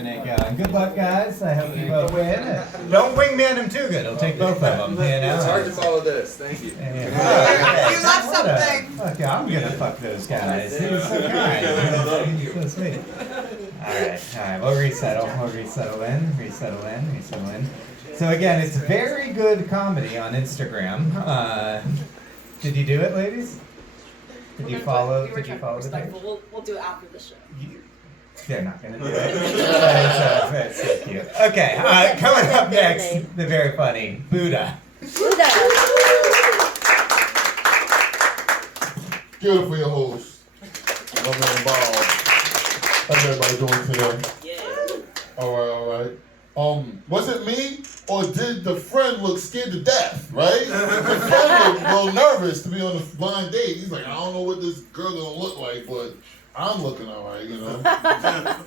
Good luck, guys. I hope you both win. Don't wingman him too good. He'll take both of them. It's hard to follow this. Thank you. You left something. Fuck yeah, I'm gonna fuck those guys. He was so kind. He's so sweet. All right. We'll resettle in. So again, it's Very Good Comedy on Instagram. Did you do it, ladies? Did you follow the page? We'll do it after the show. They're not going to do it. That's so cute. Okay, coming up next, the very funny Buddha. Give it for your host. My man Bob. How's everybody doing today? Yeah. All right. Was it me or did the friend look scared to death, right? The friend looked a little nervous to be on a blind date. He's like, I don't know what this girl gonna look like, but I'm looking all right, you know.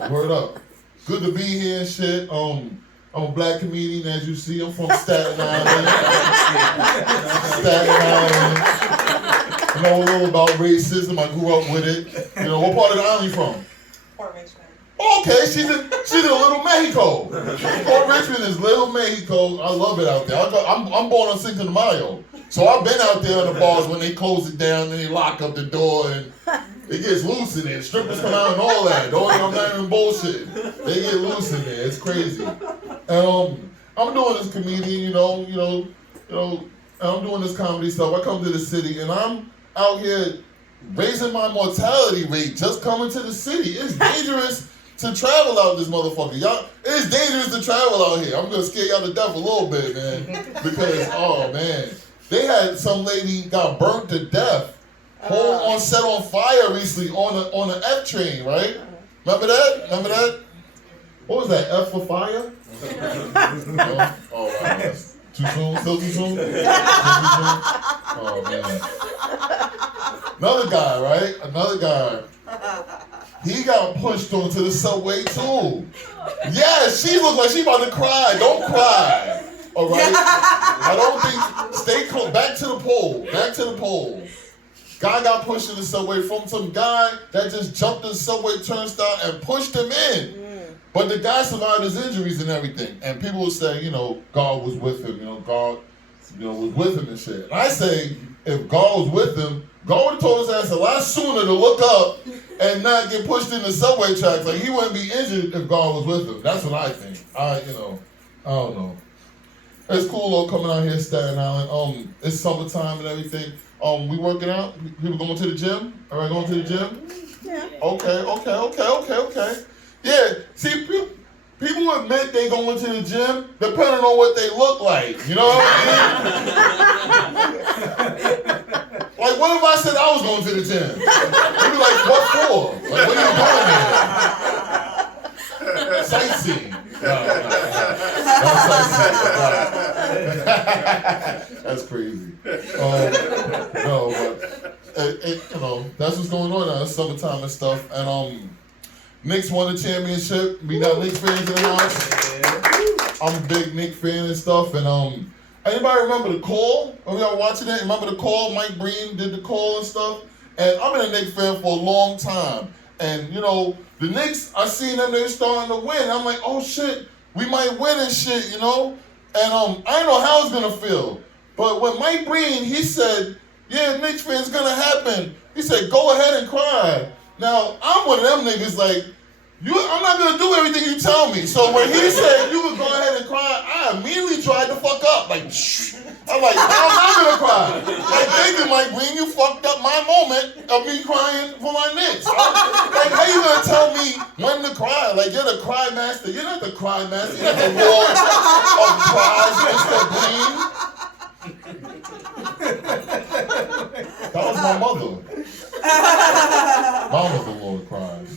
Word up. Good to be here and shit. I'm a black comedian, as you see. I'm from Staten Island. I know a little about racism. I grew up with it. You know, what part of the island you from? Port Richmond. Okay, she's in Little Mexico. Port Richmond is Little Mexico. I love it out there. I'm born on Cinco de Mayo. So I've been out there on the bars when they close it down and they lock up the door and it gets loose in there. Strippers come out and all that. I'm not even bullshit. They get loose in there. It's crazy. And I'm doing this comedian, you know, I'm doing this comedy stuff. I come to the city and I'm out here raising my mortality rate just coming to the city. It's dangerous to travel out this motherfucker. Y'all, it's dangerous to travel out here. I'm gonna scare y'all to death a little bit, man. Because, oh man. They had some lady got burnt to death. Whole on set on fire recently on the F train, right? Remember that? What was that? F for fire? No? Oh wow, that's too soon? Still too soon? Oh man. Another guy. He got pushed onto the subway too. Yeah, she looked like she about to cry. Don't cry. All right? I don't think, stay close, back to the pole. Guy got pushed in the subway from some guy that just jumped the subway turnstile and pushed him in. But the guy survived his injuries and everything. And people would say, God was with him, God, was with him and shit. And I say, if God was with him, God would have told his ass a lot sooner to look up and not get pushed in the subway tracks. Like, he wouldn't be injured if God was with him. That's what I think. I don't know. It's cool though coming out here, Staten Island. It's summertime and everything. We working out. People going to the gym. All right, going to the gym. Yeah. Okay. Yeah. See, people admit they going to the gym depending on what they look like. You know what I mean? Like, what if I said I was going to the gym? You'd be like, what for? Like, what are you doing there? Sightseeing. That's crazy. That's what's going on now. It's summertime and stuff. And Knicks won the championship. We got Knicks fans in the house. I'm a big Knicks fan and stuff. And anybody remember The Call? Are y'all watching it? Remember The Call? Mike Breen did The Call and stuff. And I've been a Knicks fan for a long time. And the Knicks, I seen them, they're starting to win. I'm like, oh shit, we might win and shit, And I didn't know how it's gonna feel. But when Mike Breen, he said, yeah, Knicks fan's gonna happen. He said, go ahead and cry. Now, I'm one of them niggas like, I'm not gonna do everything you tell me. So when he said you could go ahead and cry, I immediately tried to fuck up. Like, shh. I'm like, I'm not gonna cry. Like, thank you, Mike Breen, you fucked up my moment of me crying for my Knicks. Like, how you gonna tell me when to cry? Like, you're the cry master. You're not the cry master. You're not the Lord of cries, Mr. Breen. That was my mother. Mama's the Lord of cries.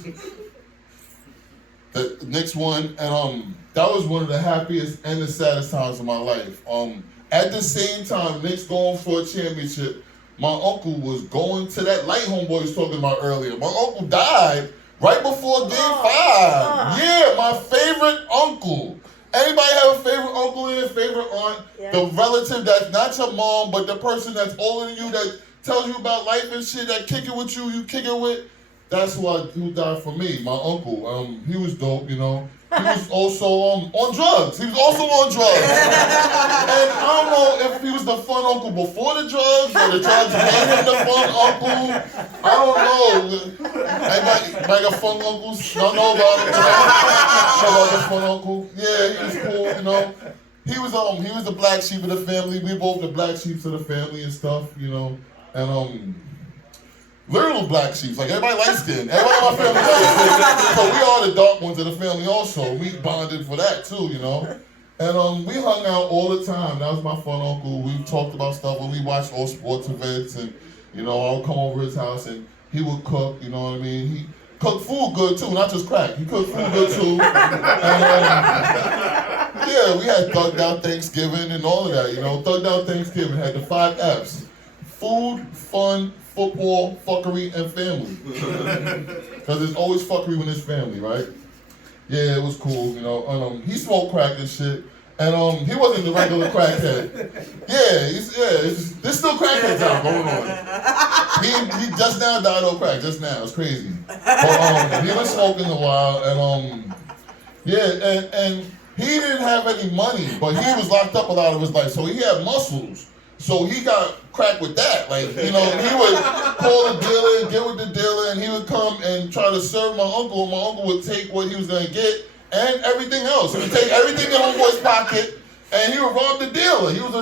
The Knicks won, and that was one of the happiest and the saddest times of my life. At the same time, Knicks going for a championship, my uncle was going to that light homeboy was talking about earlier. My uncle died right before Game 5. Yeah, my favorite uncle. Anybody have a favorite uncle and a favorite aunt? Yeah. The relative that's not your mom, but the person that's older than you that tells you about life and shit, that kick it with you, you kick it with. That's who died for me, my uncle. He was dope, He was also on drugs. He was also on drugs. And I don't know if he was the fun uncle before the drugs or the drugs made him the fun uncle. I don't know. Anybody got fun uncles? Y'all know about him? Know about the fun uncle? Yeah, he was cool, you know. He was the black sheep of the family. We both the black sheep of the family and stuff, you know. And literal black sheep, like everybody light skinned. Everybody in my family light skinned. So we are the dark ones of the family also. We bonded for that too, you know. And we hung out all the time. That was my fun uncle. We talked about stuff when we watched all sports events, and you know, I would come over his house and he would cook, you know what I mean? He cooked food good too, not just crack. He cooked food good too. And yeah, we had Thugged Out Thanksgiving and all of that, you know. Thugged Out Thanksgiving had the 5 F's. Food, fun, football, fuckery, and family. Because there's always fuckery when there's family, right? Yeah, it was cool, you know. And, he smoked crack and shit. And he wasn't the regular crackhead. There's still crackheads out going on. He just now died on crack, just now. It's crazy. But he was smoking a while, and and he didn't have any money, but he was locked up a lot of his life, so he had muscles. So he got cracked with that. Like, you know, he would call the dealer, get with the dealer, and he would come and try to serve my uncle, and my uncle would take what he was gonna get and everything else. He would take everything in homeboy's pocket, and he would rob the dealer. He was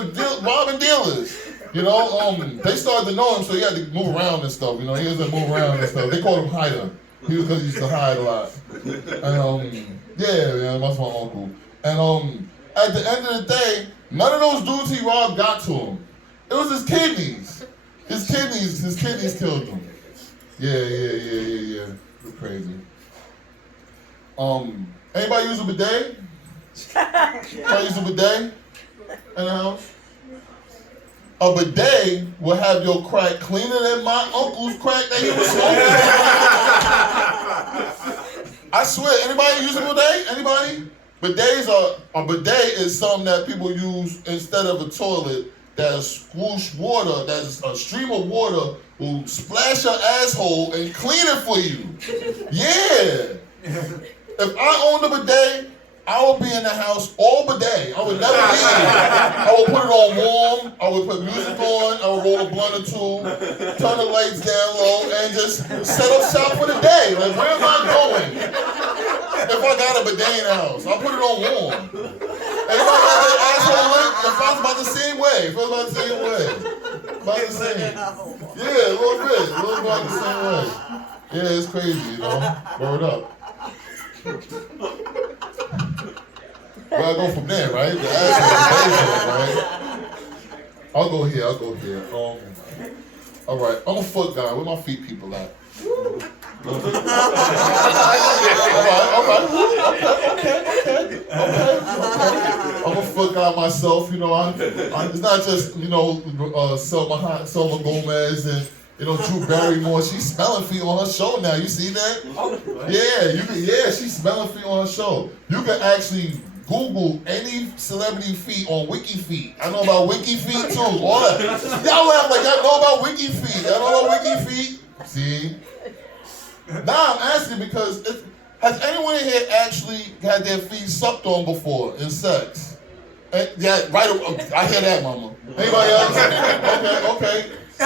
robbing dealers. You know, they started to know him, so he had to move around and stuff. You know, he was to move around and stuff. They called him Hider. He was because he used to hide a lot. And yeah, that's my uncle. And at the end of the day, none of those dudes he robbed got to him. It was his kidneys. His kidneys killed him. Yeah. It's crazy. Anybody use a bidet? Anybody use a bidet in the house? A bidet will have your crack cleaner than my uncle's crack that he was smoking. I swear, anybody use a bidet? Anybody? A bidet is something that people use instead of a toilet that swoosh water, that's a stream of water will splash your asshole and clean it for you. Yeah. If I owned a bidet, I would be in the house all bidet. I would never leave. I would put it on warm. I would put music on. I would roll a blunt or two, turn the lights down low, and just set up shop for the day. Like, where am I going? If I got a bidet in the house, I'll put it on warm. And if I got that asshole link, it feels about the same way. It feels about the same way. About the same. Yeah, a little bit. A little about the same way. Yeah, it's crazy, you know. Word up. Well, I go from there, right? The asshole, right? I'll go here. All right, I'm a foot guy. Where my feet people at? All right. Okay. I'm a foot guy myself, you know. It's not just, you know, Selma Gomez and, you know, Drew Barrymore. She's smelling feet on her show now. You see that? Yeah, she's smelling feet on her show. You can actually Google any celebrity feet on Wiki Feet. I know about Wiki Feet too. All that. Y'all laugh like I know about Wiki Feet. I know about Wiki Feet. See? Now I'm asking because has anyone in here actually had their feet sucked on before in sex? Yeah, right. I hear that, mama. Anybody else? Okay. No,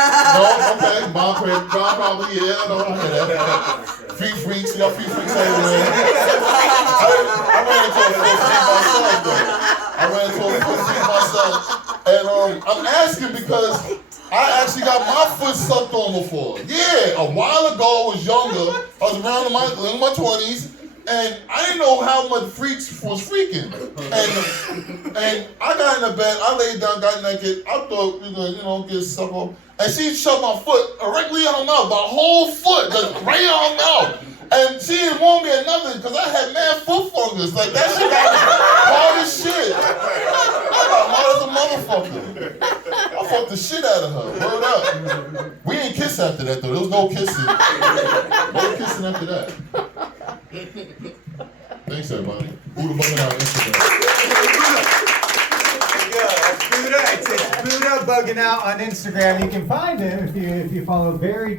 okay. Mom probably, yeah. No, I hear that. Feet freaks, y'all feet freaks everywhere. I ran into a foot freak myself. And I'm asking because I actually got my foot sucked on before. Yeah, a while ago, I was younger. I was around in my 20s. And I didn't know how much freaks was freaking. And I got in the bed, I laid down, got naked. I thought we were gonna, get sucked on. And she shoved my foot directly in her mouth, my whole foot, just right in her mouth. And she didn't want me or nothing, because I had mad foot fungus. Like, that shit got hard as shit. I got hard as a motherfucker. I fucked the shit out of her. Word up. We didn't kiss after that, though. There was no kissing. No kissing after that. Thanks, everybody. Buddha bugging out on Instagram. It's Buddha bugging out on Instagram. You can find him if you follow Very